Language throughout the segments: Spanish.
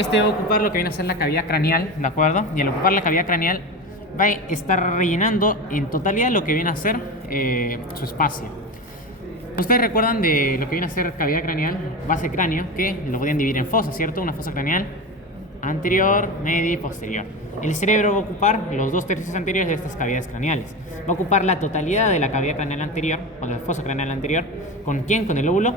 Este va a ocupar lo que viene a ser la cavidad craneal, ¿de acuerdo? Y al ocupar la cavidad craneal va a estar rellenando en totalidad lo que viene a ser su espacio. Ustedes recuerdan de lo que viene a ser cavidad craneal, base cráneo, que lo podían dividir en fosas, ¿cierto? Una fosa craneal anterior, media y posterior. El cerebro va a ocupar los 2/3 anteriores de estas cavidades craneales. Va a ocupar la totalidad de la cavidad craneal anterior, o la fosa craneal anterior. ¿Con quién? Con el lóbulo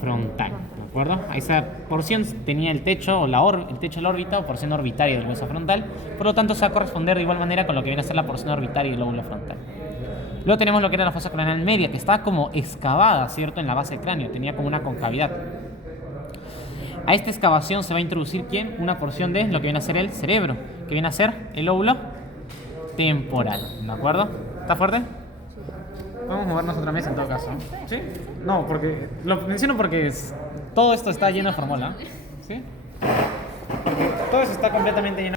frontal, ¿de acuerdo? Esa porción tenía el techo, el techo de la órbita o porción orbitaria del hueso frontal. Por lo tanto, se va a corresponder de igual manera con lo que viene a ser la porción orbitaria del lóbulo frontal. Luego tenemos lo que era la fosa craneal media, que está como excavada, ¿cierto? En la base del cráneo, tenía como una concavidad. A esta excavación se va a introducir, ¿quién? Una porción de lo que viene a ser el cerebro, que viene a ser el lóbulo temporal, ¿de acuerdo? ¿Está fuerte? Vamos a movernos otra vez en todo caso. ¿Sí? No, porque lo menciono porque todo esto está lleno de fórmula. ¿Sí? Porque todo eso está completamente lleno.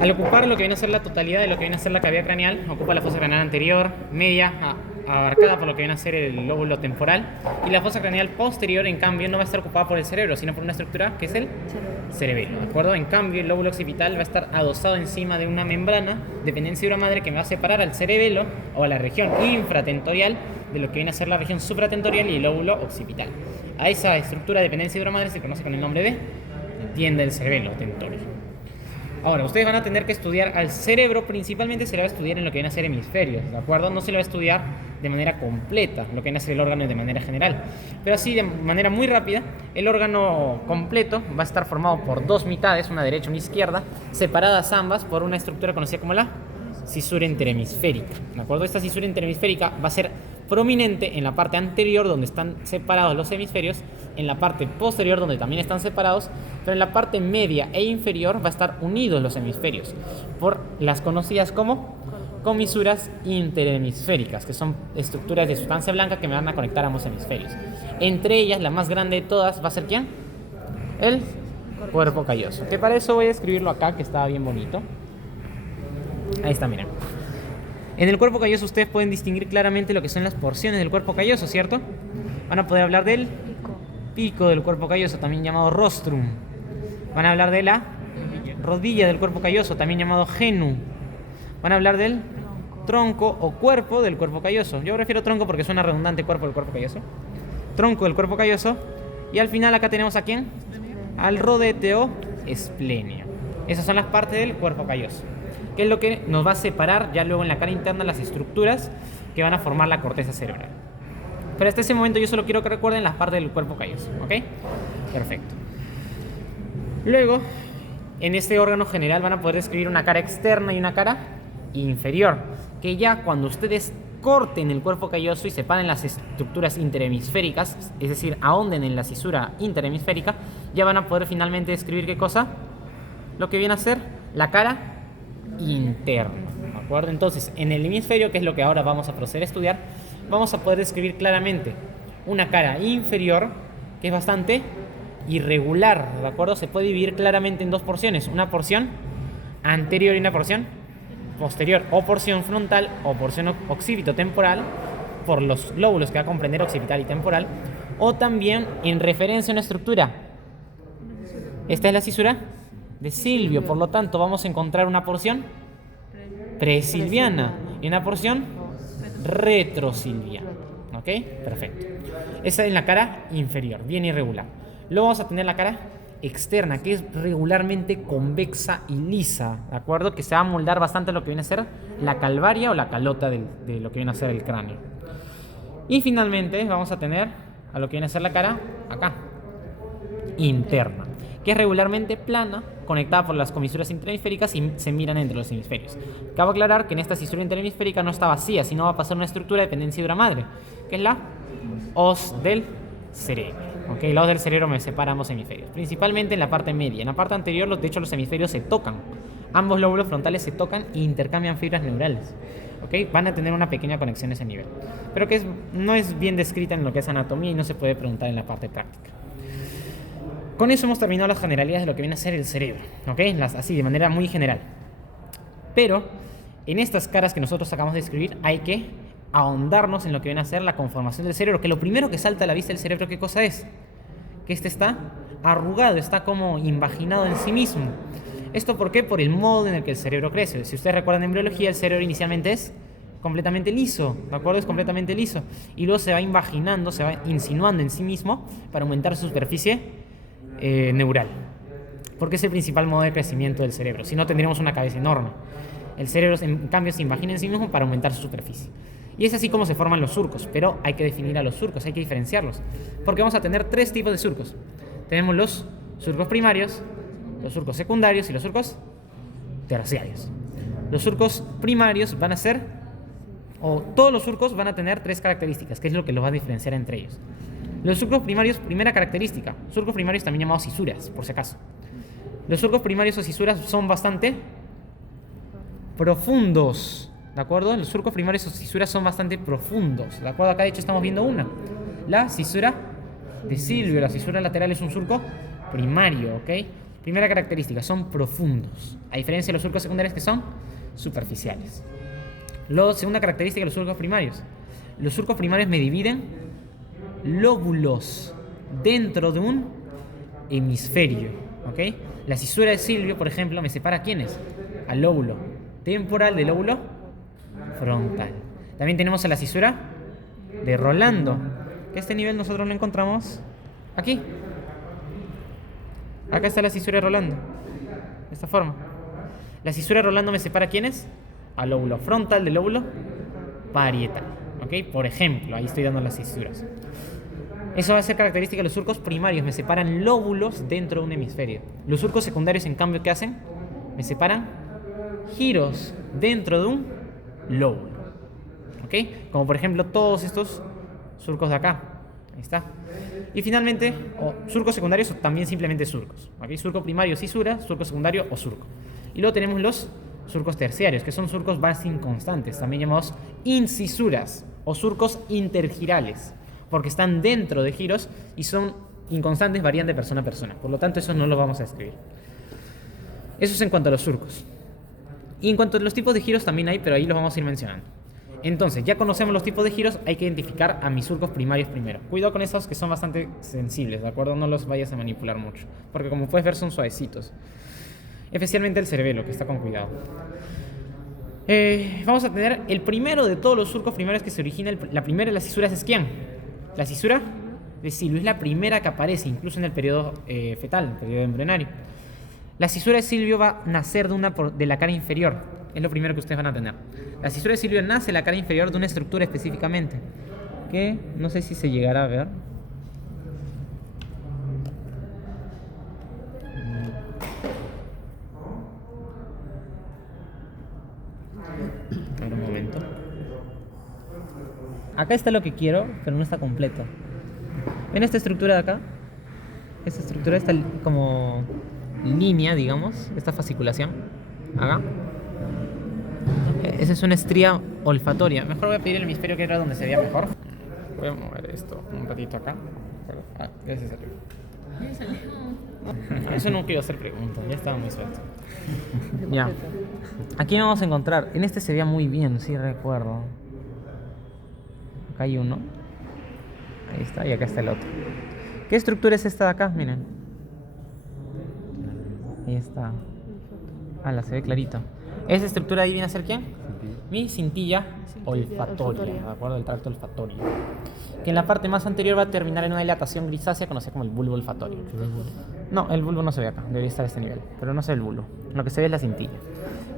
Al ocupar lo que viene a ser la totalidad de lo que viene a ser la cavidad craneal, ocupa la fosa craneal anterior, media, abarcada por lo que viene a ser el lóbulo temporal, y la fosa craneal posterior, en cambio, no va a estar ocupada por el cerebro, sino por una estructura que es el cerebelo, ¿de acuerdo? En cambio, el lóbulo occipital va a estar adosado encima de una membrana de pendencia madre que me va a separar al cerebelo o a la región infratentorial de lo que viene a ser la región supratentorial y el lóbulo occipital. A esa estructura de pendencia madre se conoce con el nombre de tienda del cerebelo tentorio. Ahora, ustedes van a tener que estudiar al cerebro, principalmente se le va a estudiar en lo que viene a ser hemisferios, ¿de acuerdo? No se le va a estudiar de manera completa, lo que viene a ser el órgano de manera general. Pero así, de manera muy rápida, el órgano completo va a estar formado por dos mitades, una derecha y una izquierda, separadas ambas por una estructura conocida como la cisura interhemisférica, ¿de acuerdo? Esta cisura interhemisférica va a ser prominente en la parte anterior, donde están separados los hemisferios, en la parte posterior, donde también están separados, pero en la parte media e inferior va a estar unidos los hemisferios por las conocidas como comisuras interhemisféricas, que son estructuras de sustancia blanca que me van a conectar a ambos hemisferios. Entre ellas, la más grande de todas va a ser ¿quién? El cuerpo calloso, que para eso voy a escribirlo acá, que está bien bonito. Ahí está, miren. En el cuerpo calloso ustedes pueden distinguir claramente lo que son las porciones del cuerpo calloso, ¿cierto? Van a poder hablar del pico del cuerpo calloso, también llamado rostrum. Van a hablar de la rodilla del cuerpo calloso, también llamado genu. Van a hablar del tronco o cuerpo del cuerpo calloso. Yo prefiero tronco porque suena redundante, cuerpo del cuerpo calloso. Tronco del cuerpo calloso. Y al final acá tenemos ¿a quién? Al rodete o esplenio. Esas son las partes del cuerpo calloso, que es lo que nos va a separar ya luego en la cara interna las estructuras que van a formar la corteza cerebral. Pero hasta ese momento yo solo quiero que recuerden las partes del cuerpo calloso, ¿ok? Perfecto. Luego, en este órgano general van a poder describir una cara externa y una cara inferior, que ya cuando ustedes corten el cuerpo calloso y separen las estructuras interhemisféricas, es decir, ahonden en la cisura interhemisférica, ya van a poder finalmente describir ¿qué cosa? Lo que viene a ser la cara interno, ¿de acuerdo? Entonces, en el hemisferio, que es lo que ahora vamos a proceder a estudiar, vamos a poder describir claramente una cara inferior que es bastante irregular, ¿de acuerdo? Se puede dividir claramente en dos porciones, una porción anterior y una porción posterior, o porción frontal o porción occipitotemporal, por los lóbulos que va a comprender occipital y temporal, o también en referencia a una estructura. Esta es la cisura de Silvio, por lo tanto vamos a encontrar una porción presilviana y una porción retrosilviana, ¿ok? Perfecto. Esa es la cara inferior, bien irregular. Luego vamos a tener la cara externa, que es regularmente convexa y lisa, ¿de acuerdo? Que se va a moldar bastante lo que viene a ser la calvaria o la calota de lo que viene a ser el cráneo. Y finalmente vamos a tener a lo que viene a ser la cara acá, interna, que es regularmente plana, conectada por las comisuras interhemisféricas y se miran entre los hemisferios. Cabe aclarar que en esta cisura interhemisférica no está vacía, sino va a pasar una estructura de pendencia madre, que es la hoz del cerebro. ¿Okay? La hoz del cerebro me separa ambos hemisferios, principalmente en la parte media. En la parte anterior, de hecho, los hemisferios se tocan. Ambos lóbulos frontales se tocan e intercambian fibras neurales. ¿Okay? Van a tener una pequeña conexión a ese nivel, pero que no es bien descrita en lo que es anatomía y no se puede preguntar en la parte práctica. Con eso hemos terminado las generalidades de lo que viene a ser el cerebro, ¿ok? Así, de manera muy general. Pero en estas caras que nosotros acabamos de describir hay que ahondarnos en lo que viene a ser la conformación del cerebro, que lo primero que salta a la vista del cerebro, ¿qué cosa es? Que este está arrugado, está como invaginado en sí mismo. ¿Esto por qué? Por el modo en el que el cerebro crece. Si ustedes recuerdan en biología, el cerebro inicialmente es completamente liso, ¿de acuerdo? Es completamente liso. Y luego se va invaginando, se va insinuando en sí mismo para aumentar su superficie neural. Porque es el principal modo de crecimiento del cerebro. Si no, tendríamos una cabeza enorme. El cerebro, en cambio, se invagina en sí mismo para aumentar su superficie. Y es así como se forman los surcos. Pero hay que definir a los surcos, hay que diferenciarlos. Porque vamos a tener tres tipos de surcos. Tenemos los surcos primarios, los surcos secundarios y los surcos terciarios. Los surcos primarios van a ser, o todos los surcos van a tener tres características, que es lo que los va a diferenciar entre ellos. Los surcos primarios, primera característica, surcos primarios también llamados cisuras, por si acaso. Los surcos primarios o cisuras son bastante profundos, ¿de acuerdo? Los surcos primarios o cisuras son bastante profundos, ¿de acuerdo? Acá de hecho estamos viendo una, la cisura de Silvio. La cisura lateral es un surco primario, ¿ok? Primera característica, son profundos, a diferencia de los surcos secundarios que son superficiales. Luego, segunda característica de los surcos primarios. Los surcos primarios me dividen lóbulos dentro de un hemisferio, ¿ok? La cisura de Silvio, por ejemplo, me separa ¿quiénes? Al lóbulo temporal del lóbulo frontal. También tenemos a la cisura de Rolando, que este nivel nosotros lo encontramos aquí. Acá está la cisura de Rolando, de esta forma. La cisura de Rolando me separa ¿quiénes? Al lóbulo frontal del lóbulo parietal, ¿ok? Por ejemplo, ahí estoy dando las cisuras. Eso va a ser característica de los surcos primarios, me separan lóbulos dentro de un hemisferio. Los surcos secundarios, en cambio, ¿qué hacen? Me separan giros dentro de un lóbulo, ¿ok? Como por ejemplo todos estos surcos de acá. Ahí está. Y finalmente, surcos secundarios o también simplemente surcos, ¿ok? Surco primario, cisura, surco secundario o surco. Y luego tenemos los surcos terciarios, que son surcos más inconstantes, también llamados incisuras o surcos intergirales, porque están dentro de giros y son inconstantes, varían de persona a persona. Por lo tanto, eso no lo vamos a escribir. Eso es en cuanto a los surcos. Y en cuanto a los tipos de giros también hay, pero ahí los vamos a ir mencionando. Entonces, ya conocemos los tipos de giros, hay que identificar a mis surcos primarios primero. Cuidado con esos que son bastante sensibles, ¿de acuerdo? No los vayas a manipular mucho, porque como puedes ver son suavecitos. Especialmente el cerebelo, que está con cuidado. Vamos a tener el primero de todos los surcos primarios que se origina. La primera de las cisuras es ¿quién? La cisura de Silvio. Es la primera que aparece, incluso en el periodo fetal, el periodo embrionario. La cisura de Silvio va a nacer de la cara inferior. Es lo primero que ustedes van a tener. La cisura de Silvio nace en la cara inferior de una estructura específicamente, que no sé si se llegará a ver. A ver un momento. Acá está lo que quiero, pero no está completo. ¿Ven esta estructura de acá? Esta estructura, esta como línea, digamos, esta fasciculación. Acá. Esa es una estría olfatoria. Mejor voy a pedir el hemisferio que era donde se veía mejor. Voy a mover esto un ratito acá. Ya se salió. Eso no quiero hacer preguntas, ya estaba muy suelto. Ya. Aquí vamos a encontrar. En este se veía muy bien, sí recuerdo. Acá hay uno. Ahí está, y acá está el otro. ¿Qué estructura es esta de acá? Miren. Ahí está. Ah, se ve clarito. Esa estructura ahí viene a ser ¿quién? Mi cintilla olfatoria, ¿de acuerdo? El tracto olfatorio. Que en la parte más anterior va a terminar en una dilatación grisácea conocida como el bulbo olfatorio. No, el bulbo no se ve acá, debería estar a este nivel, pero no se ve el bulbo. Lo que se ve es la cintilla.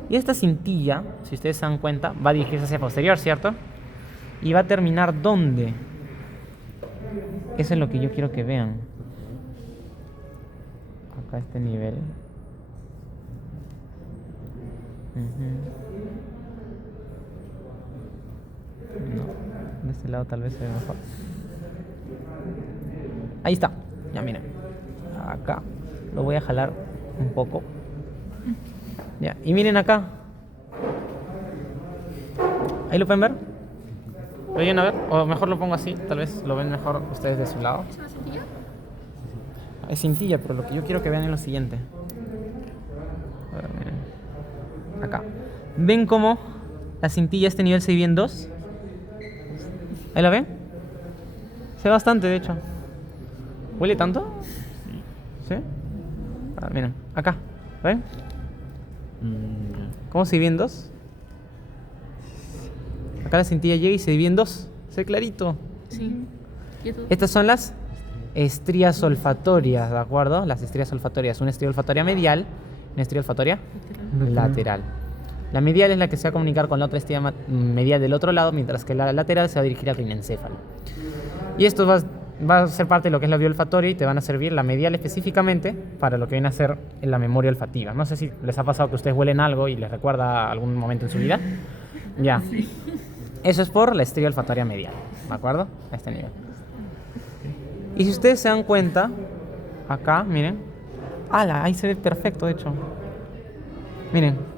Y esta cintilla, si ustedes se dan cuenta, va a dirigirse hacia posterior, ¿cierto? Y va a terminar ¿dónde? Eso es lo que yo quiero que vean. Acá a este nivel. No, de este lado tal vez se ve mejor. Ahí está, ya miren. Acá lo voy a jalar un poco. Ya, y miren acá. ¿Ahí lo pueden ver? ¿Lo oyen a ver? O mejor lo pongo así, tal vez lo ven mejor ustedes de su lado. ¿Es una cintilla? Es cintilla, pero lo que yo quiero que vean es lo siguiente. A ver, miren. Acá. ¿Ven cómo la cintilla a este nivel se divide en dos? ¿Ahí la ven? Se ve bastante, de hecho. ¿Huele tanto? ¿Sí? Miren, acá. ¿Ven? ¿Cómo se divide en dos? Acá la cintilla llega y se divide en dos. ¿Se ve clarito? Sí. Estas son las estrías olfatorias, ¿de acuerdo? Las estrías olfatorias. Una estría olfatoria medial, una estría olfatoria lateral. La medial es la que se va a comunicar con la otra estría medial del otro lado, mientras que la lateral se va a dirigir al rinencéfalo. Y esto va a ser parte de lo que es la vía olfatoria y te van a servir la medial específicamente para lo que viene a ser la memoria olfativa. No sé si les ha pasado que ustedes huelen algo y les recuerda algún momento en su vida. Ya. Sí. Eso es por la estría olfatoria medial, ¿de acuerdo? A este nivel. Y si ustedes se dan cuenta, acá, miren. ¡Hala! Ahí se ve perfecto, de hecho. Miren.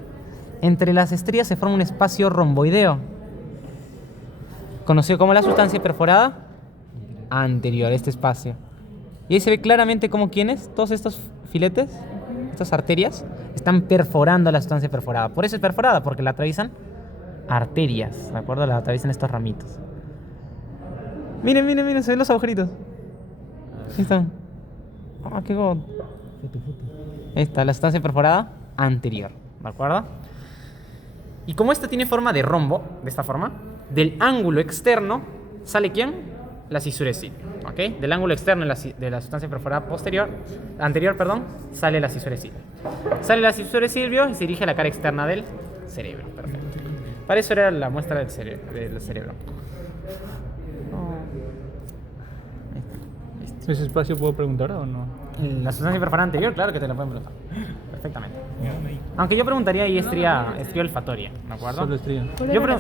Entre las estrías se forma un espacio romboideo, conocido como la sustancia perforada anterior, este espacio. Y ahí se ve claramente cómo quienes, todos estos filetes, estas arterias, están perforando la sustancia perforada. Por eso es perforada, porque la atraviesan arterias, ¿de acuerdo? La atraviesan estos ramitos. Miren, miren, miren, se ven los agujeritos. Ahí están. Ah, qué god. Ahí está, la sustancia perforada anterior, ¿de acuerdo? Y como esta tiene forma de rombo, de esta forma, del ángulo externo, ¿sale quién? La cisura de Silvio, ¿ok? Del ángulo externo de la sustancia perforada anterior, sale la cisura de Silvio. Sale la cisura de Silvio y se dirige a la cara externa del cerebro, perfecto. Para eso era la muestra del cerebro. ¿Ese espacio puedo preguntar o no? La sustancia perforada anterior, claro que te la pueden preguntar. Perfectamente. Aunque yo preguntaría ahí estría olfatoria, ¿de acuerdo? Solo estría.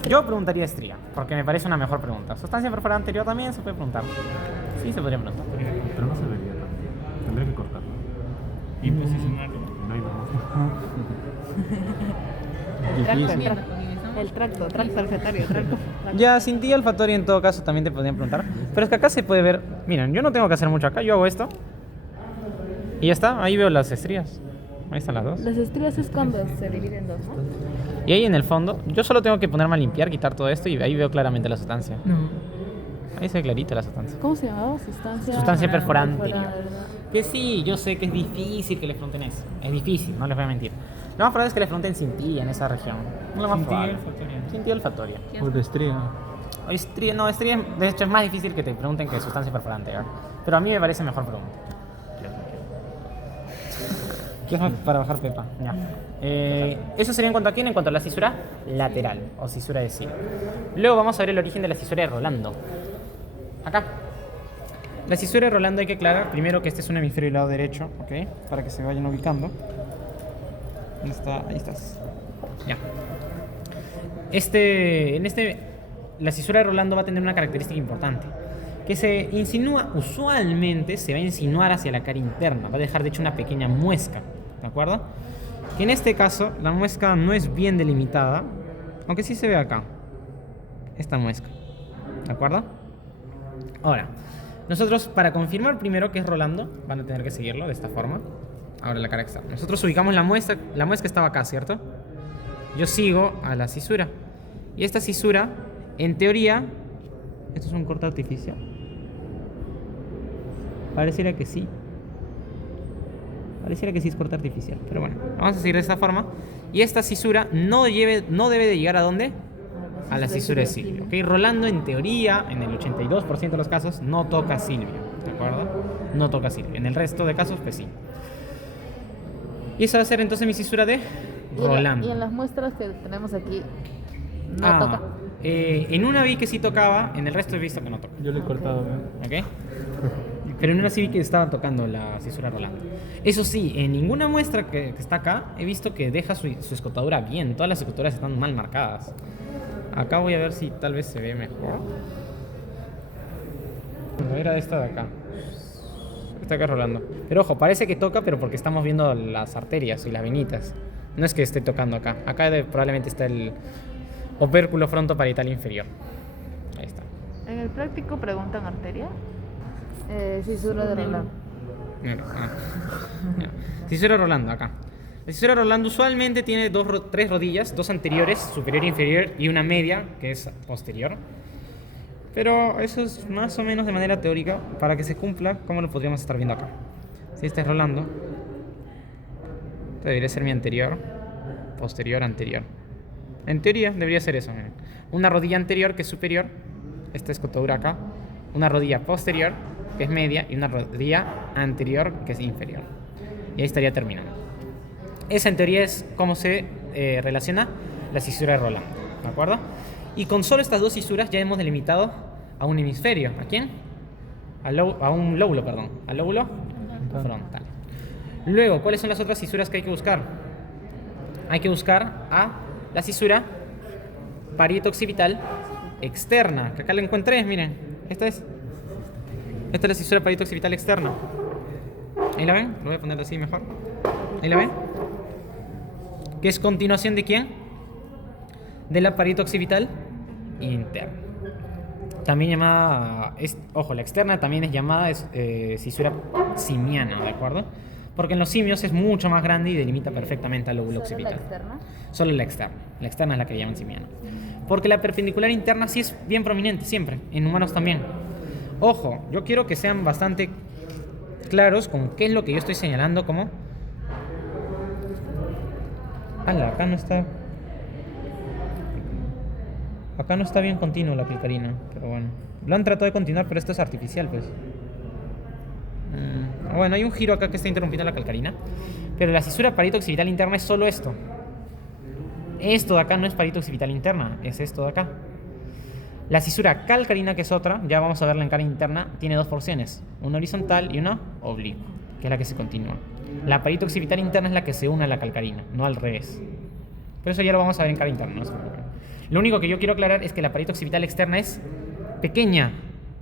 Yo preguntaría estría, porque me parece una mejor pregunta. Sustancia perforada anterior también se puede preguntar. Sí, se podría preguntar. Pero no se vería también. Tendría que cortarlo. Y posicionarlo. No hay más. El tracto olfatorio, tracto. Ya, cintilla olfatoria en todo caso también te podrían preguntar. Pero es que acá se puede ver. Miren, yo no tengo que hacer mucho acá, yo hago esto. Y ya está, ahí veo las estrías. Ahí están las dos. Las estrías es cuando se dividen en dos, ¿no? Y ahí en el fondo, yo solo tengo que ponerme a limpiar, quitar todo esto y ahí veo claramente la sustancia. Ahí se ve clarita la sustancia. ¿Cómo se llamaba? Sustancia perforante. Que sí, yo sé que es difícil que les pregunten eso. Es difícil, no les voy a mentir. Lo más probable es que les pregunten cintilla en esa región. No lo más probable. Cintilla olfatoria. O de estría. Estría, de hecho es más difícil que te pregunten que sustancia perforante, ¿verdad? Pero a mí me parece mejor pregunta. ¿Qué es para bajar pepa? Ya. Eso sería en cuanto a quién, en cuanto a la cisura lateral o cisura de Silvio. Luego vamos a ver el origen de la cisura de Rolando. Acá. La cisura de Rolando hay que aclarar primero que este es un hemisferio del lado derecho, ¿ok? Para que se vayan ubicando. ¿Dónde está? Ahí estás. Ya. La cisura de Rolando va a tener una característica importante. Que se insinúa, usualmente se va a insinuar hacia la cara interna. Va a dejar de hecho una pequeña muesca, ¿de acuerdo? Que en este caso la muesca no es bien delimitada, aunque sí se ve acá. Esta muesca, ¿de acuerdo? Ahora, nosotros para confirmar primero que es Rolando, van a tener que seguirlo de esta forma. Ahora la cara externa. Nosotros ubicamos la muesca estaba acá, ¿cierto? Yo sigo a la cisura. Y esta cisura, en teoría, ¿esto es un corte artificial? Pareciera que sí. Pareciera que sí es corte artificial. Pero bueno, vamos a seguir de esta forma. Y esta cisura no debe de llegar ¿a dónde? A la cisura de Silvio. ¿Okay? Rolando, en teoría, en el 82% de los casos, no toca a Silvio. ¿De acuerdo? No toca a Silvio. En el resto de casos, pues sí. Y esa va a ser entonces mi cisura de Rolando. Y en las muestras que tenemos aquí, no toca. En una vi que sí tocaba, en el resto he visto que no toca. Yo le he cortado, ¿Ok? Pero en una sí vi que estaba tocando la cisura Rolando. Eso sí, en ninguna muestra que está acá he visto que deja su escotadura bien. Todas las escotaduras están mal marcadas. Acá voy a ver si tal vez se ve mejor. Era esta de acá. Esta acá Rolando. Pero ojo, parece que toca, pero porque estamos viendo las arterias y las venitas. No es que esté tocando acá. Acá probablemente está el opérculo frontoparietal inferior. Ahí está. En el práctico preguntan arteria. Cisura de Rolando. Cisura Rolando, acá. La cisura Rolando usualmente tiene tres rodillas, dos anteriores, superior e inferior, y una media, que es posterior. Pero eso es más o menos de manera teórica, para que se cumpla, como lo podríamos estar viendo acá. Si este es Rolando, este debería ser mi anterior, posterior, anterior. En teoría debería ser eso, miren. Una rodilla anterior que es superior, esta escotadura acá, una rodilla posterior que es media y una rodilla anterior que es inferior. Y ahí estaría terminando. Esa en teoría es cómo se relaciona la cisura de Rolando, ¿de acuerdo? Y con solo estas dos cisuras ya hemos delimitado a un hemisferio. ¿A quién? A un lóbulo, perdón. Al lóbulo frontal. Luego, ¿cuáles son las otras cisuras que hay que buscar? Hay que buscar a la cisura parieto-occipital externa, que acá la encontré, miren. Esta es la cisura parieto-occipital externa. ¿Ahí la ven? Lo voy a poner así mejor. ¿Ahí la ven? ¿Que es continuación de quién? De la parieto-occipital interna. También llamada, ojo, la externa también es llamada cisura simiana, ¿de acuerdo? Porque en los simios es mucho más grande y delimita perfectamente al lóbulo occipital. ¿Solo la externa? Solo la externa. La externa es la que llaman simiana. Porque la perpendicular interna sí es bien prominente, siempre. En humanos también. Ojo, yo quiero que sean bastante claros con qué es lo que yo estoy señalando como... ¡Hala! Acá no está... Acá no está bien continuo la clicarina, pero bueno. Lo han tratado de continuar, pero esto es artificial, pues. Bueno, hay un giro acá que está interrumpiendo la calcarina. Pero la cisura parieto-occipital interna es solo esto. Esto de acá no es parieto-occipital interna, es esto de acá. La cisura calcarina, que es otra, ya vamos a verla en cara interna, tiene dos porciones. Una horizontal y una oblicua, que es la que se continúa. La parieto-occipital interna es la que se une a la calcarina, no al revés. Pero eso ya lo vamos a ver en cara interna, no se preocupen. Lo único que yo quiero aclarar es que la parieto-occipital externa es pequeña,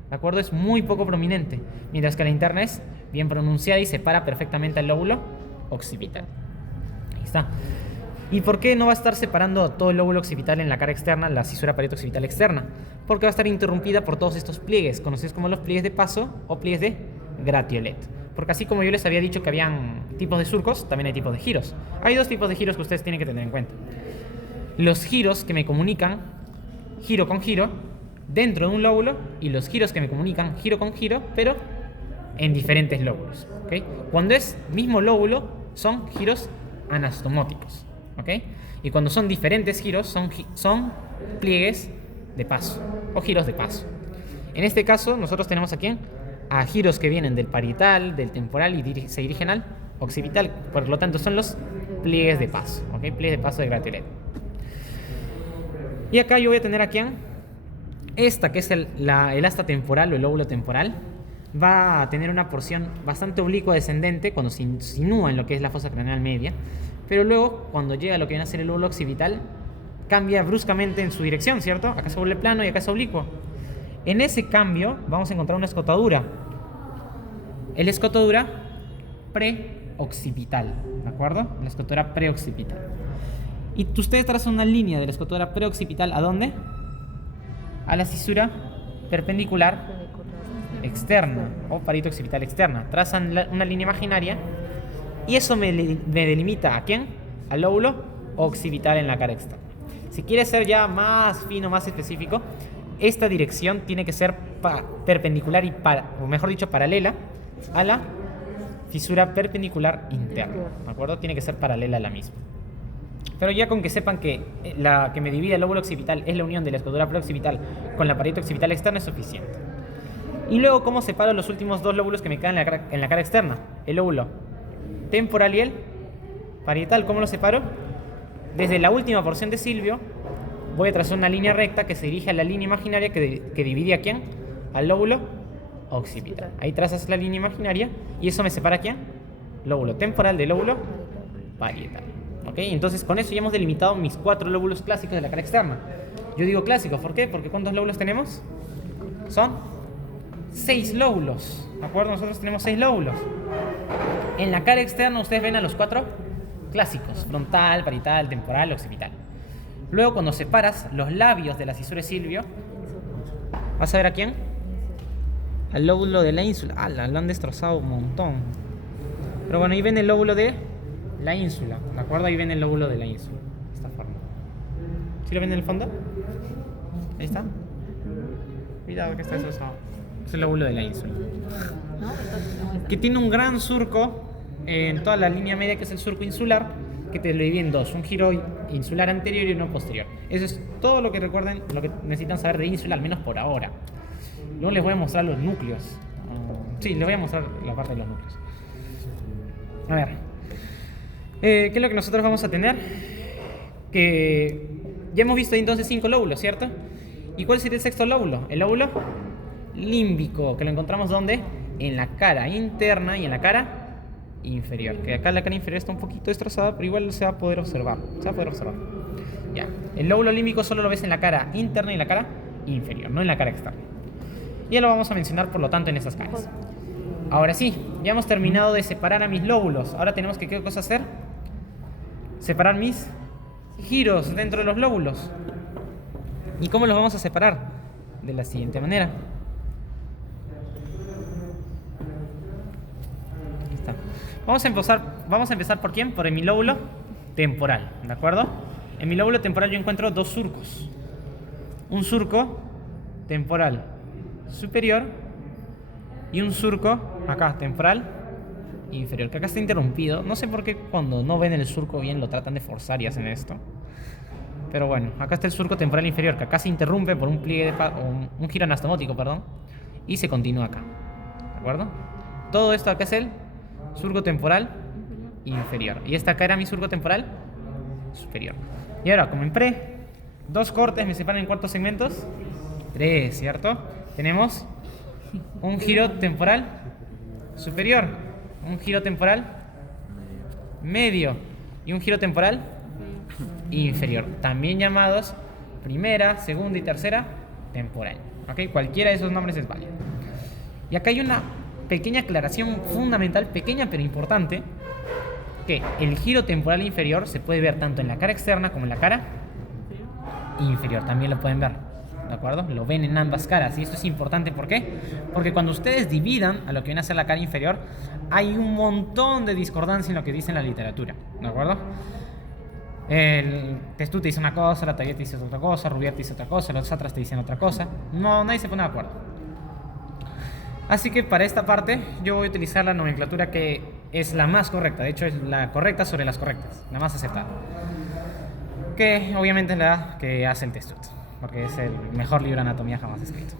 ¿de acuerdo? Es muy poco prominente, mientras que la interna es bien pronunciada y separa perfectamente al lóbulo occipital. Ahí está. ¿Y por qué no va a estar separando todo el lóbulo occipital en la cara externa, la cisura parieto-occipital externa? Porque va a estar interrumpida por todos estos pliegues, conocidos como los pliegues de paso o pliegues de Gratiolet. Porque así como yo les había dicho que habían tipos de surcos, también hay tipos de giros. Hay dos tipos de giros que ustedes tienen que tener en cuenta. Los giros que me comunican giro con giro dentro de un lóbulo y los giros que me comunican giro con giro, pero en diferentes lóbulos. ¿Okay? Cuando es mismo lóbulo, son giros anastomóticos. ¿Okay? Y cuando son diferentes giros, son pliegues de paso o giros de paso. En este caso, nosotros tenemos aquí a giros que vienen del parietal, del temporal y se dirigen al occipital. Por lo tanto, son los pliegues de paso. ¿Okay? Pliegues de paso de Gratiolet. Y acá yo voy a tener aquí esta, que es el asta temporal o el lóbulo temporal. Va a tener una porción bastante oblicua descendente cuando se insinúa en lo que es la fosa craneal media. Pero luego, cuando llega a lo que viene a ser el lóbulo occipital, cambia bruscamente en su dirección, ¿cierto? Acá se vuelve plano y acá es oblicuo. En ese cambio vamos a encontrar una escotadura. La escotadura preoccipital, ¿de acuerdo? La escotadura preoccipital. Y ustedes trazan una línea de la escotadura preoccipital, ¿a dónde? A la cisura perpendicular externa o parieto-occipital externa. Trazan una línea imaginaria y eso me delimita ¿a quién? Al lóbulo occipital en la cara externa. Si quieres ser ya más fino, más específico, esta dirección tiene que ser perpendicular y, o mejor dicho, paralela a la fisura perpendicular interna. ¿De acuerdo? Tiene que ser paralela a la misma. Pero ya con que sepan que la que me divide el lóbulo occipital es la unión de la escotadura preoccipital con la parieto occipital externa es suficiente. Y luego, ¿cómo separo los últimos dos lóbulos que me quedan en la cara externa? El lóbulo temporal y el parietal. ¿Cómo los separo? Desde la última porción de Silvio voy a trazar una línea recta que se dirige a la línea imaginaria que divide a quién? Al lóbulo occipital. Ahí trazas la línea imaginaria y eso me separa a quién? Lóbulo temporal del lóbulo parietal. ¿Okay? Entonces con eso ya hemos delimitado mis 4 lóbulos clásicos de la cara externa. Yo digo clásicos, ¿por qué? Porque ¿cuántos lóbulos tenemos? Son 6 lóbulos, ¿de acuerdo? Nosotros tenemos 6 lóbulos. En la cara externa ustedes ven a los 4 clásicos: frontal, parietal, temporal, occipital. Luego cuando separas los labios de la cisura de Silvio, ¿vas a ver a quién? Al lóbulo de la ínsula. Ah, lo han destrozado un montón. Pero bueno, ahí ven el lóbulo de la ínsula, ¿de acuerdo? Ahí ven el lóbulo de la ínsula, de esta forma. ¿Sí lo ven en el fondo? Ahí está. Cuidado que está destrozado. Es el lóbulo de la ínsula. que tiene un gran surco en toda la línea media, que es el surco insular, que te lo divide en dos, un giro insular anterior y uno posterior. Eso es todo lo que recuerden, lo que necesitan saber de ínsula, al menos por ahora. Luego les voy a mostrar los núcleos. Sí, les voy a mostrar la parte de los núcleos. A ver, ¿qué es lo que nosotros vamos a tener? Que ya hemos visto entonces 5 lóbulos, ¿cierto? ¿Y cuál sería el sexto lóbulo? El lóbulo límbico, que lo encontramos ¿dónde? En la cara interna y en la cara inferior. Que acá la cara inferior está un poquito destrozada, pero igual se va a poder observar. Ya. El lóbulo límbico solo lo ves en la cara interna y en la cara inferior, no en la cara externa. Ya lo vamos a mencionar, por lo tanto, en esas caras. Ahora sí, ya hemos terminado de separar a mis lóbulos. Ahora tenemos que, ¿qué cosa hacer? Separar mis giros dentro de los lóbulos. ¿Y cómo los vamos a separar? De la siguiente manera. Ahí está. Vamos a empezar ¿por quién? Por mi lóbulo temporal, ¿de acuerdo? En mi lóbulo temporal yo encuentro dos surcos. Un surco temporal superior y un surco acá temporal inferior, que acá está interrumpido. No sé por qué cuando no ven el surco bien lo tratan de forzar y hacen esto. Pero bueno, acá está el surco temporal inferior, que acá se interrumpe por un pliegue un giro anastomótico, perdón, y se continúa acá. ¿De acuerdo? Todo esto acá es el surco temporal inferior. Y esta acá era mi surco temporal superior. Y ahora, como en pre, 2 cortes me separan en cuántos segmentos? 3, ¿cierto? Tenemos un giro temporal superior, un giro temporal medio y un giro temporal inferior, también llamados primera, segunda y tercera temporal. ¿Okay? Cualquiera de esos nombres es válido. Y acá hay una pequeña aclaración fundamental, pequeña pero importante, que el giro temporal inferior se puede ver tanto en la cara externa como en la cara inferior, también lo pueden ver. ¿De acuerdo? Lo ven en ambas caras. Y esto es importante, ¿por qué? Porque cuando ustedes dividan a lo que viene a ser la cara inferior, hay un montón de discordancia en lo que dice en la literatura. ¿De acuerdo? El Testut te dice una cosa, la Tayet te dice otra cosa, Rubier te dice otra cosa, los Satras te dicen otra cosa. No, nadie se pone de acuerdo. Así que para esta parte yo voy a utilizar la nomenclatura que es la más correcta. De hecho es la correcta sobre las correctas, la más aceptada, que obviamente es la que hace el Testut, porque es el mejor libro de anatomía jamás escrito.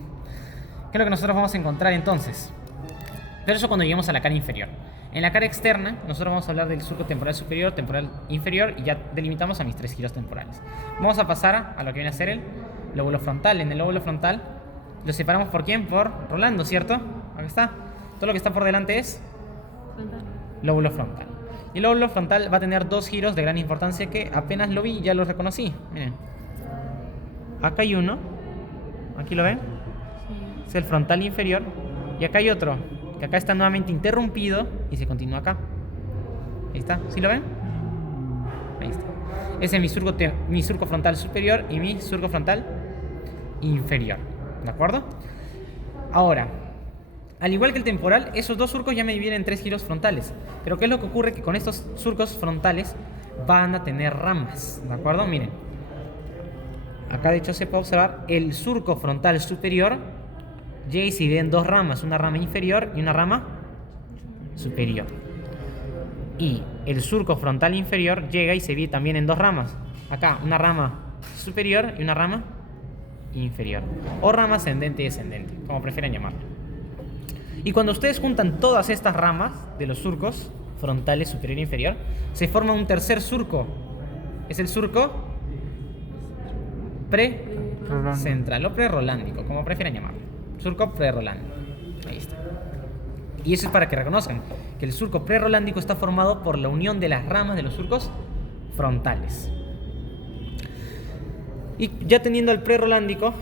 ¿Qué es lo que nosotros vamos a encontrar entonces? Pero eso cuando lleguemos a la cara inferior. En la cara externa, nosotros vamos a hablar del surco temporal superior, temporal inferior, y ya delimitamos a mis 3 giros temporales. Vamos a pasar a lo que viene a ser el lóbulo frontal. En el lóbulo frontal lo separamos ¿por quién? Por Rolando, ¿cierto? Acá está. Todo lo que está por delante es lóbulo frontal. Y el lóbulo frontal va a tener 2 giros de gran importancia que apenas lo vi ya lo reconocí. Miren. Acá hay uno. ¿Aquí lo ven? Es el frontal inferior. Y acá hay otro, que acá está nuevamente interrumpido y se continúa acá. Ahí está. ¿Sí lo ven? Ahí está. Ese es mi surco frontal superior y mi surco frontal inferior. ¿De acuerdo? Ahora, al igual que el temporal, esos 2 surcos ya me dividen en 3 giros frontales. Pero ¿qué es lo que ocurre? Que con estos surcos frontales van a tener ramas. ¿De acuerdo? Miren. Acá de hecho se puede observar el surco frontal superior llega y se divide en 2 ramas, una rama inferior y una rama superior. Y el surco frontal inferior llega y se divide también en 2 ramas. Acá una rama superior y una rama inferior. O rama ascendente y descendente, como prefieran llamarlo. Y cuando ustedes juntan todas estas ramas de los surcos frontales superior e inferior, se forma un tercer surco. Es el surco pre-central o pre-rolándico, como prefieran llamarlo. Surco pre-rolándico. Ahí está. Y eso es para que reconozcan que el surco pre-rolándico está formado por la unión de las ramas de los surcos frontales. Y ya teniendo el pre-rolándico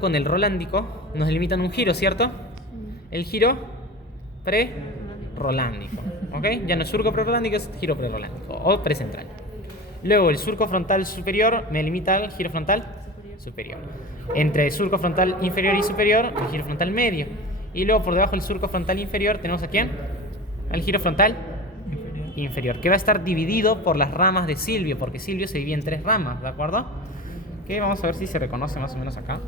con el rolándico nos delimitan un giro, ¿cierto? El giro pre-rolándico. ¿Ok? Ya no es surco pre-rolándico, es giro pre-rolándico o pre-central. Luego el surco frontal superior me delimita el giro frontal superior. Entre el surco frontal inferior y superior, el giro frontal medio. Y luego por debajo del surco frontal inferior tenemos a quién? Al giro frontal inferior, que va a estar dividido por las ramas de Silvio, porque Silvio se divide en 3 ramas, ¿de acuerdo? Ok, vamos a ver si se reconoce más o menos acá.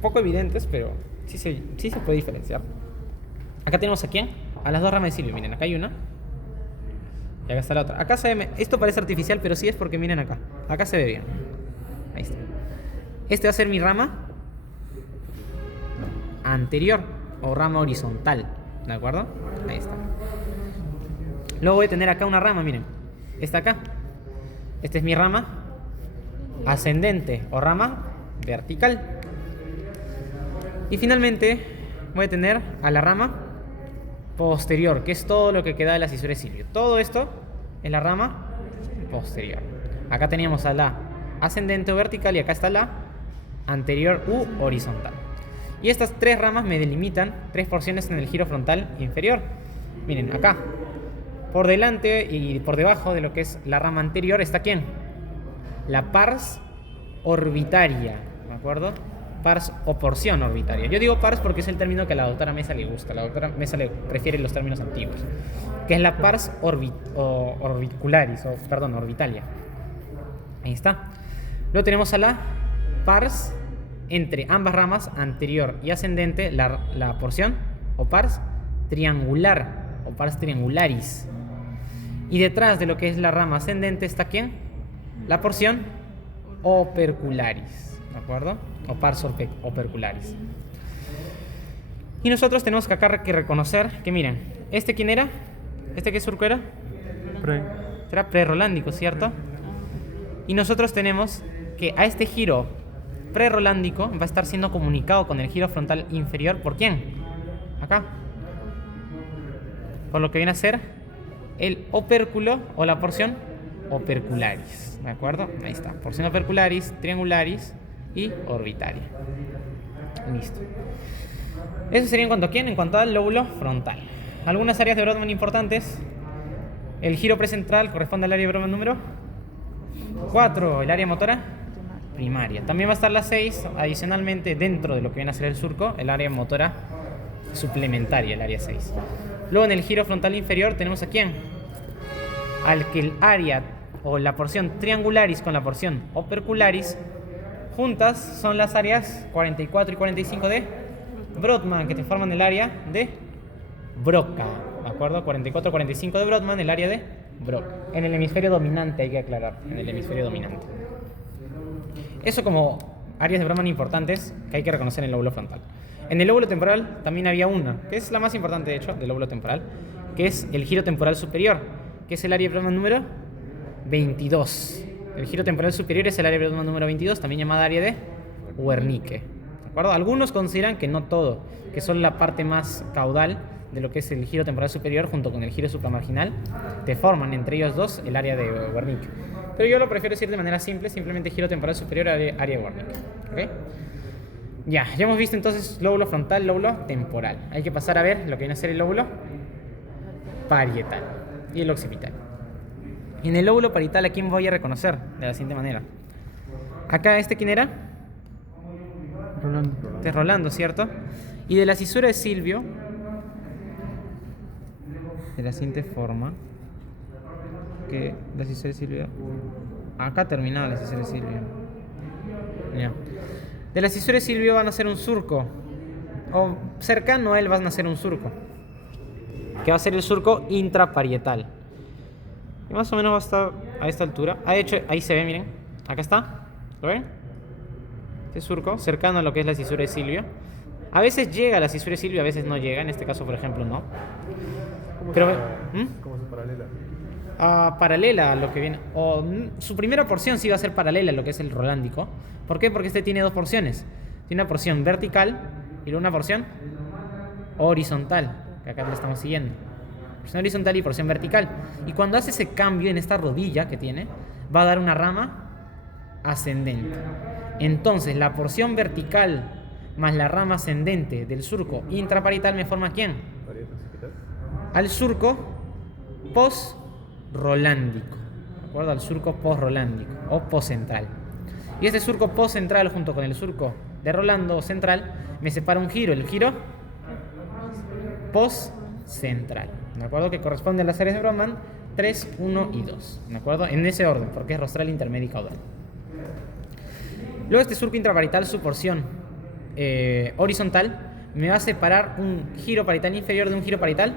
poco evidentes, pero sí se puede diferenciar. Acá tenemos a quién, a las dos ramas de Silvio. Miren, acá hay una y acá está la otra. Acá se ve, esto parece artificial, pero sí es porque miren acá se ve bien. Ahí está. Este va a ser mi rama anterior o rama horizontal, ¿de acuerdo? Ahí está. Luego voy a tener acá una rama, miren. Esta acá. Esta es mi rama ascendente o rama vertical. Y finalmente voy a tener a la rama posterior, que es todo lo que queda de la cisura de Silvio. Todo esto es la rama posterior. Acá teníamos a la ascendente o vertical y acá está la anterior u horizontal. Y estas tres ramas me delimitan tres porciones en el giro frontal inferior. Miren, acá, por delante y por debajo de lo que es la rama anterior, ¿está quién? La pars orbitaria, ¿de acuerdo? Pars o porción orbitaria. Yo digo pars porque es el término que a la doctora Mesa le gusta. La doctora Mesa le prefiere los términos antiguos, que es la pars orbicularis, orbitalia. Ahí está. Luego tenemos a la pars entre ambas ramas, anterior y ascendente, la porción o pars triangular o pars triangularis. Y detrás de lo que es la rama ascendente está ¿quién? La porción opercularis, ¿de acuerdo? O pars opercularis. Y nosotros tenemos que acá que reconocer que miren, ¿este quién era? ¿Este qué surco era? Era prerolándico, ¿cierto? Y nosotros tenemos que a este giro prerolándico va a estar siendo comunicado con el giro frontal inferior. ¿Por quién? Acá. Por lo que viene a ser el opérculo o la porción opercularis, ¿de acuerdo? Ahí está, porción opercularis, triangularis y orbitaria. Listo. Eso sería en cuanto a quién, en cuanto al lóbulo frontal. Algunas áreas de Brodmann importantes. El giro precentral corresponde al área de Brodmann número 4, el área motora primaria. También va a estar la 6, adicionalmente dentro de lo que viene a ser el surco, el área motora suplementaria, el área 6. Luego en el giro frontal inferior tenemos a quién, al que el área o la porción triangularis con la porción opercularis juntas son las áreas 44 y 45 de Brodmann, que te forman el área de Broca, ¿de acuerdo? 44 y 45 de Brodmann, el área de Broca. En el hemisferio dominante, hay que aclarar, en el hemisferio dominante. Eso como áreas de Brodmann importantes que hay que reconocer en el lóbulo frontal. En el lóbulo temporal también había una, que es la más importante de hecho del lóbulo temporal, que es el giro temporal superior, que es el área de Brodmann número 22. El giro temporal superior es el área de Brodmann número 22, también llamada área de Wernicke. ¿De acuerdo? Algunos consideran que no todo, que solo la parte más caudal de lo que es el giro temporal superior junto con el giro supramarginal te forman entre ellos dos el área de Wernicke. Pero yo lo prefiero decir de manera simple, simplemente giro temporal superior, área de Wernicke. ¿Okay? Ya hemos visto entonces lóbulo frontal, lóbulo temporal. Hay que pasar a ver lo que viene a ser el lóbulo parietal y el occipital. Y en el lóbulo parietal, ¿a quién voy a reconocer? De la siguiente manera. Acá, ¿quién era? Rolando. Este es Rolando, ¿cierto? Y de la cisura de Silvio, de la siguiente forma, que la cisura de Silvio... Acá terminaba la cisura de Silvio. Ya. De la cisura de Silvio van a hacer un surco, o cercano a él van a hacer un surco, que va a ser el surco intraparietal. Y más o menos va a estar a esta altura. De hecho, ahí se ve, miren. Acá está. ¿Lo ven? Este surco, cercano a lo que es la cisura de Silvio. A veces llega a la cisura de Silvio, a veces no llega. En este caso, por ejemplo, no. Pero, ¿Cómo se paralela? Paralela a lo que viene. Su primera porción sí va a ser paralela a lo que es el rolándico. ¿Por qué? Porque este tiene dos porciones. Tiene una porción vertical y luego una porción horizontal, que acá la estamos siguiendo. Porción horizontal y porción vertical. Y cuando hace ese cambio en esta rodilla que tiene, va a dar una rama ascendente. Entonces, la porción vertical más la rama ascendente del surco intraparietal me forma ¿quién? Al surco post-rolándico. ¿De acuerdo? Al surco post-rolándico o post-central. Y este surco post-central junto con el surco de Rolando central me separa un giro, el giro post-central. ¿De acuerdo? Que corresponde a las áreas de Brodmann 3, 1 y 2. ¿De acuerdo? En ese orden, porque es rostral, intermedio y caudal. Luego este surco intraparietal, su porción horizontal me va a separar un giro parietal inferior de un giro parietal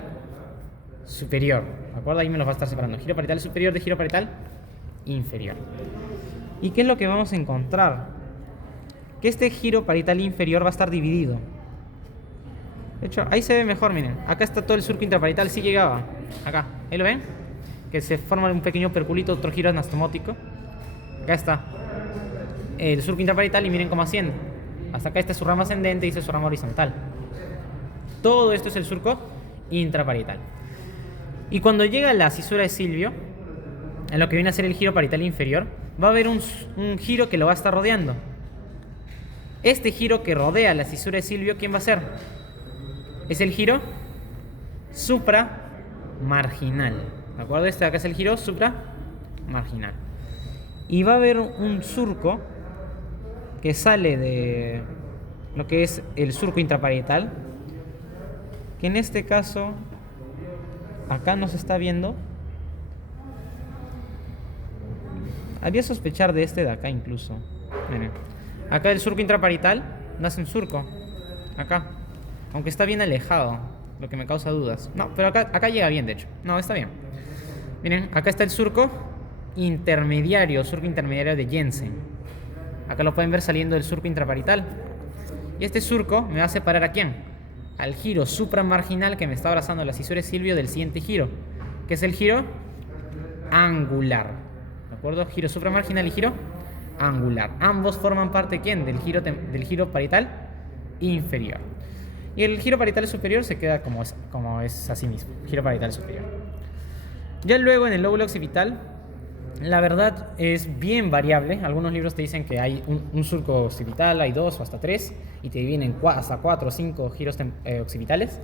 superior. ¿De acuerdo? Ahí me los va a estar separando. Giro parietal superior de giro parietal inferior. ¿Y qué es lo que vamos a encontrar? Que este giro parietal inferior va a estar dividido. De hecho, ahí se ve mejor, miren. Acá está todo el surco intraparietal, sí llegaba. Acá, ¿ahí lo ven? Que se forma un pequeño perculito, otro giro anastomótico. Acá está el surco intraparietal y miren cómo asciende. Hasta acá está su rama ascendente y esta es su rama horizontal. Todo esto es el surco intraparietal. Y cuando llega a la cisura de Silvio, en lo que viene a ser el giro parietal inferior, va a haber un giro que lo va a estar rodeando. Este giro que rodea la cisura de Silvio, ¿quién va a ser? Es el giro supramarginal. ¿De acuerdo? Este de acá es el giro supramarginal. Y va a haber un surco que sale de lo que es el surco intraparietal, que en este caso acá no se está viendo. Había sospechar de este de acá incluso. Miren. Acá del surco intraparietal nace un surco. Acá. Aunque está bien alejado, lo que me causa dudas. No, pero acá llega bien, de hecho. No, está bien. Miren, acá está el surco intermediario de Jensen. Acá lo pueden ver saliendo del surco intraparietal. Y este surco me va a separar ¿a quién? Al giro supramarginal que me está abrazando la cisura de Silvio del siguiente giro, que es el giro angular. ¿De acuerdo? Giro supramarginal y giro angular. Ambos forman parte ¿de quién? Del giro parietal inferior. Y el giro parietal superior se queda como es así mismo. Giro parietal superior. Ya luego en el lóbulo occipital, la verdad es bien variable. Algunos libros te dicen que hay un surco occipital, hay 2 o hasta 3, y te dividen hasta 4 o 5 giros occipitales.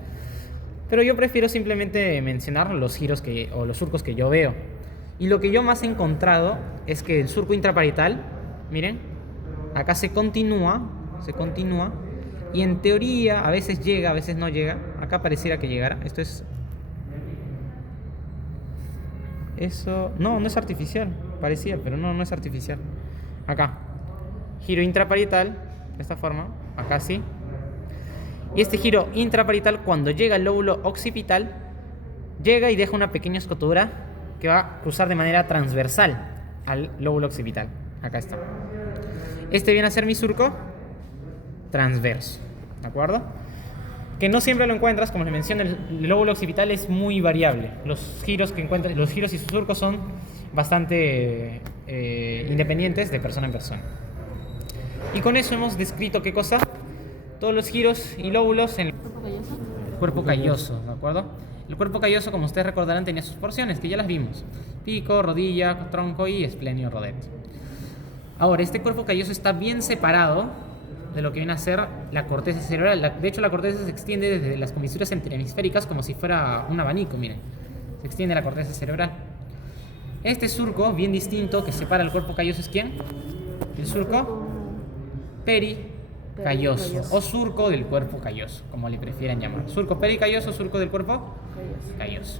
Pero yo prefiero simplemente mencionar los giros o los surcos que yo veo. Y lo que yo más he encontrado es que el surco intraparietal, miren, acá se continúa, y en teoría a veces llega, a veces no llega. Acá pareciera que llegara. Esto es... Eso... No es artificial. Parecía, pero no es artificial. Acá. Giro intraparietal, de esta forma. Acá sí. Y este giro intraparietal, cuando llega al lóbulo occipital, llega y deja una pequeña escotura que va a cruzar de manera transversal al lóbulo occipital. Acá está. Este viene a ser mi surco transverso. ¿De acuerdo? Que no siempre lo encuentras, como les mencioné, el lóbulo occipital es muy variable. Los giros que encuentras, los giros y sus surcos son bastante independientes de persona en persona. Y con eso hemos descrito ¿qué cosa? Todos los giros y lóbulos en el cuerpo calloso, ¿de acuerdo? El cuerpo calloso, como ustedes recordarán, tenía sus porciones, que ya las vimos: pico, rodilla, tronco y esplenio rodete. Ahora, este cuerpo calloso está bien separado de lo que viene a ser la corteza cerebral. De hecho, la corteza se extiende desde las comisuras hemisféricas como si fuera un abanico, miren. Se extiende la corteza cerebral. Este surco, bien distinto, que separa el cuerpo calloso, ¿es quién? El surco pericalloso, o surco del cuerpo calloso, como le prefieran llamar. Surco pericalloso, surco del cuerpo calloso.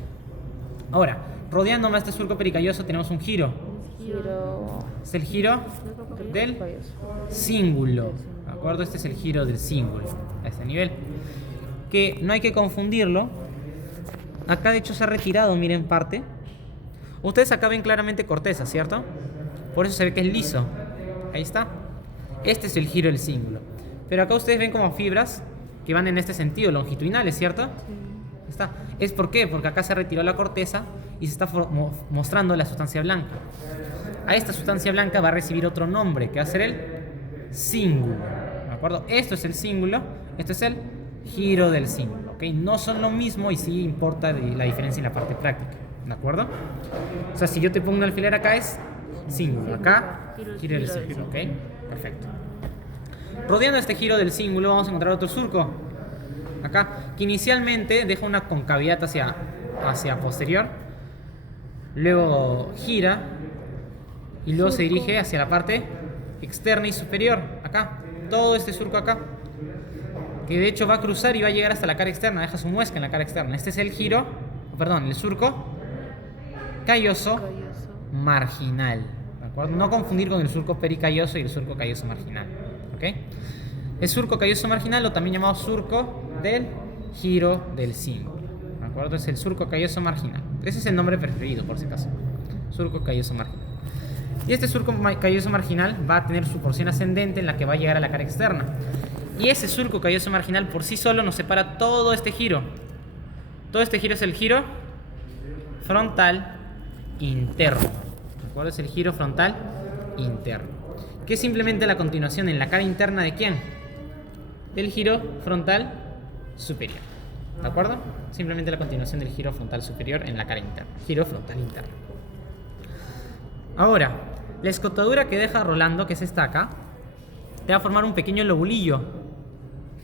Ahora, rodeando más este surco pericalloso tenemos un giro. Es el giro del cíngulo. ¿De acuerdo? Este es el giro del cíngulo, a este nivel. Que no hay que confundirlo. Acá de hecho se ha retirado, miren, parte. Ustedes acá ven claramente corteza, ¿cierto? Por eso se ve que es liso. Ahí está. Este es el giro del cíngulo. Pero acá ustedes ven como fibras que van en este sentido, longitudinales, ¿cierto? Sí. Está. ¿Es por qué? Porque acá se retiró la corteza y se está mostrando la sustancia blanca. A esta sustancia blanca va a recibir otro nombre, que va a ser el cíngulo. ¿De acuerdo? Esto es el cíngulo, esto es el giro del cíngulo. ¿Okay? No son lo mismo y sí importa la diferencia en la parte práctica. ¿De acuerdo? O sea, si yo te pongo un alfiler acá es cíngulo, acá giro del cíngulo. ¿Ok? Perfecto. Rodeando este giro del cíngulo vamos a encontrar otro surco. Acá, que inicialmente deja una concavidad hacia posterior, luego gira y luego se dirige hacia la parte externa y superior. Acá, todo este surco acá, que de hecho va a cruzar y va a llegar hasta la cara externa, deja su muesca en la cara externa. Este es el el surco calloso marginal. ¿De acuerdo? No confundir con el surco pericalloso y el surco calloso marginal. ¿Ok? Es surco calloso marginal o también llamado surco del giro del cíngulo. ¿De acuerdo? Es el surco calloso marginal. Ese es el nombre preferido, por si acaso. Surco calloso marginal. Y este surco calloso marginal va a tener su porción ascendente en la que va a llegar a la cara externa. Y ese surco calloso marginal por sí solo nos separa todo este giro. Todo este giro es el giro frontal interno. ¿De acuerdo? Es el giro frontal interno. Que es simplemente la continuación en la cara interna de ¿quién? Del giro frontal superior. ¿De acuerdo? Simplemente la continuación del giro frontal superior en la cara interna. Giro frontal interno. Ahora, la escotadura que deja Rolando, que es esta acá, te va a formar un pequeño lobulillo.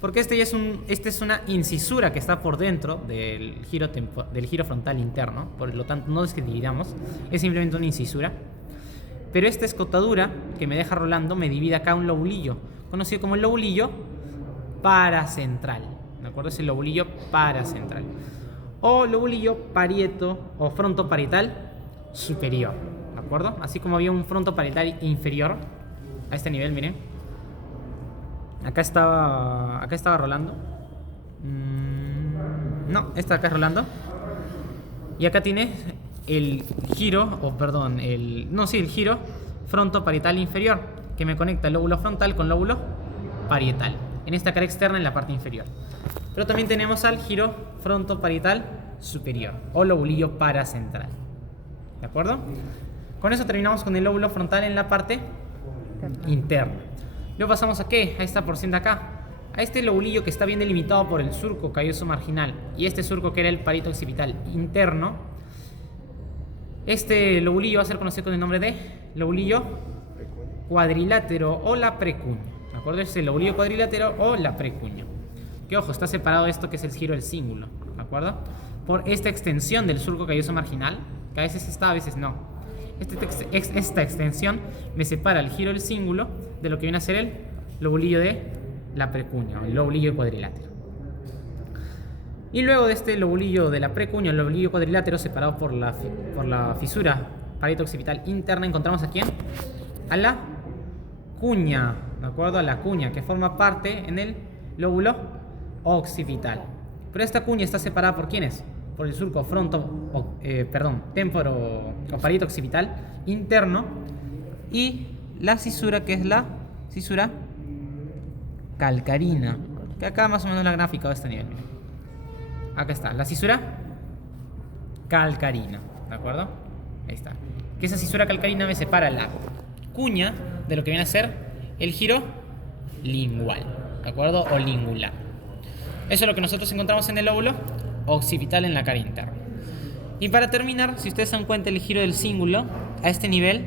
Porque esta es una incisura que está por dentro del giro frontal interno. Por lo tanto, no es que dividamos, es simplemente una incisura. Pero esta escotadura que me deja Rolando me divide acá un lobulillo, conocido como el lobulillo paracentral. ¿De acuerdo? Es el lobulillo paracentral. O lobulillo parieto o frontoparietal superior. ¿De acuerdo? Así como había un frontoparietal inferior a este nivel, miren. Acá estaba Rolando. No, esta acá es Rolando. Y acá tiene el giro, el giro frontoparietal inferior, que me conecta el lóbulo frontal con lóbulo parietal, en esta cara externa en la parte inferior. Pero también tenemos al giro frontoparietal superior, o lobulillo paracentral. ¿De acuerdo? Con eso terminamos con el lóbulo frontal en la parte interna. Luego pasamos a ¿qué? A esta porción de acá. A este lobulillo que está bien delimitado por el surco calloso marginal y este surco que era el parieto occipital interno. Este lobulillo va a ser conocido con el nombre de lobulillo cuadrilátero o la precuña. ¿De acuerdo? Es el lobulillo cuadrilátero o la precuña. Que ojo, está separado de esto que es el giro del cíngulo. ¿De acuerdo? Por esta extensión del surco calloso marginal, que a veces está, a veces no. Esta extensión me separa el giro del cíngulo de lo que viene a ser el lobulillo de la precuña o el lobulillo cuadrilátero. Y luego de este lobulillo de la precuña, el lobulillo cuadrilátero separado por la fisura parieto occipital interna, encontramos a ¿quién? A la cuña, ¿de acuerdo? A la cuña que forma parte en el lóbulo occipital. Pero esta cuña está separada por ¿quiénes? Por el surco temporo o parieto occipital interno y la cisura que es la cisura calcarina, que acá más o menos la gráfica de este nivel. Acá está, la cisura calcarina, ¿de acuerdo? Ahí está. Que esa cisura calcarina me separa la cuña de lo que viene a ser el giro lingual, ¿de acuerdo? O lingular. Eso es lo que nosotros encontramos en el lóbulo occipital en la cara interna. Y para terminar, si ustedes se dan cuenta, el giro del cíngulo a este nivel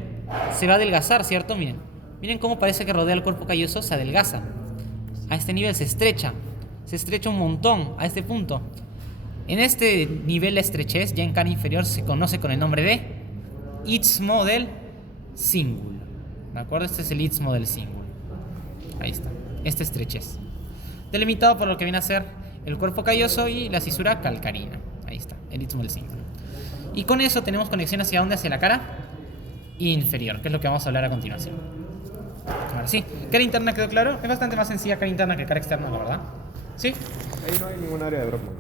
se va a adelgazar, ¿cierto? Miren cómo parece que rodea el cuerpo calloso, se adelgaza. A este nivel se estrecha un montón a este punto. En este nivel de estrechez, ya en cara inferior, se conoce con el nombre de istmo del cíngulo. ¿De acuerdo? Este es el istmo del cíngulo. Ahí está, esta estrechez. Delimitado por lo que viene a ser el cuerpo calloso y la cisura calcarina. Ahí está, el istmo del cíngulo. Y con eso tenemos conexión hacia dónde, hacia la cara inferior, que es lo que vamos a hablar a continuación. Ahora sí, cara interna quedó claro. Es bastante más sencilla cara interna que cara externa, la verdad. ¿Sí? Ahí no hay ningún área de Brockman.